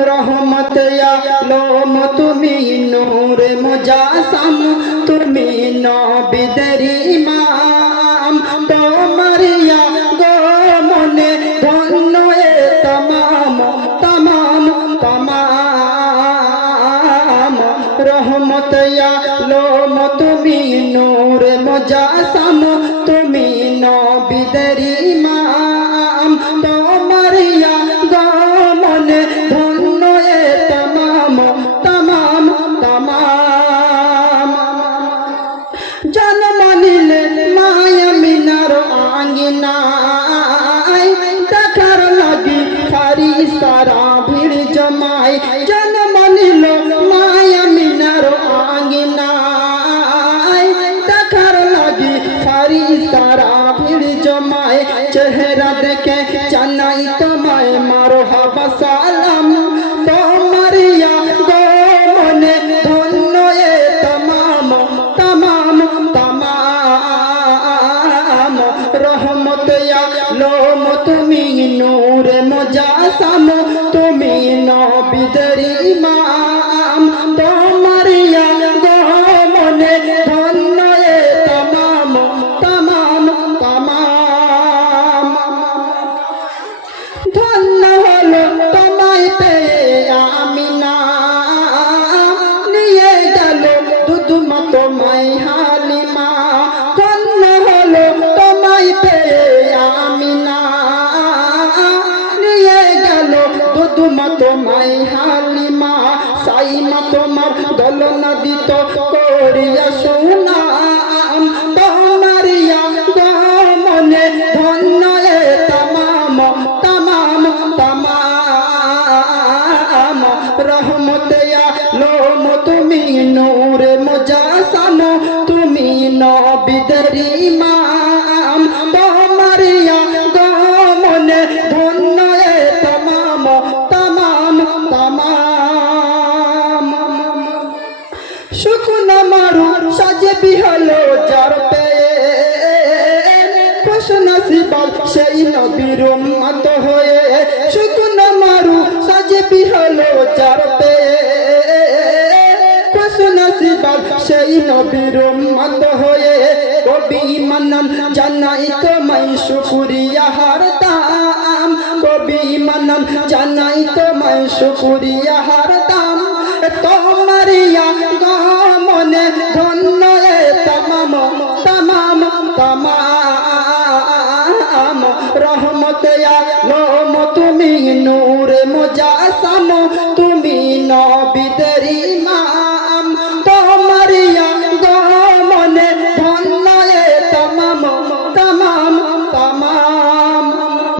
रहमत आलम तुमी नूर मुजासम तुमी नबीদের ইমাম তোমার আগমনে ধন্য এ तमाम तमाम तमाम रहमत आलम तुमी नूर मुजासम तुमी नबीদের ইমাম তোমার আগমনে ধন্য এ तमाम तमाम तमाम जन्म निले माया मिनार आंगनाय देखार लगी फरिस्तारा भीड़ जमाय जन्म निलो माया मिनार आंगनाय देखार लगी फरिस्तारा भीड़ जमाय चेहरा देखे জানাই তোমায় মারহাবা সালাম তোমার আগমনে ধন্য এ तमाम तमाम तमाम रहमत आलम तुमी नूर मुजासम तुमी नबीদের ইমাম তোমার আগমনে ধন্য এ तमाम तमाम तमाम ধন্য হলো তোমায় পেয়ে আমিনা নিয়ে গেল দুধমা তোমায় হালিমা ধন্য হলো তোমায় পেয়ে আমিনা নিয়ে গেল দুধমা তোমায় হালিমা সাইমা তোমার দলনা দিত করিয়া সুনাম তোমার আগমনে ধন্য এ तमाम तमाम तमाम रहमत आलम तुमी नूर मुजासम तुमी नबीদের ইমাম তোমার আগমনে ধন্য এ तमाम तमाम तमाम শুকনো মারু সাজে বিহলো যার পেয়ে খুশ নসিব সেই নবীর উম্মত হয়ে শুকনো মারু সাজে বিহলো যার পেয়ে খুশ নসিব সেই নবীর উম্মত হয়ে কবি মানন জানাই তোমায় শুকরিয়া হরদম কবি মানন জানাই তোমায় শুকরিয়া হরদম তোমার আগমনে ধন্য এ तमाम तमाम तमाम रहमत आलम तुमी नूर मुजासम